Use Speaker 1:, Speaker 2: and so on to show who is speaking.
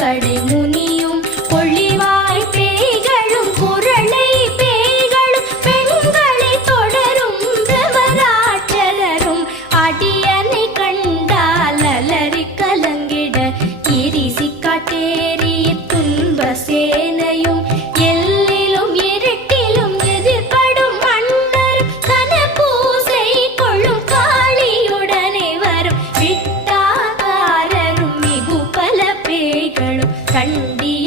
Speaker 1: కడెముని கண்டி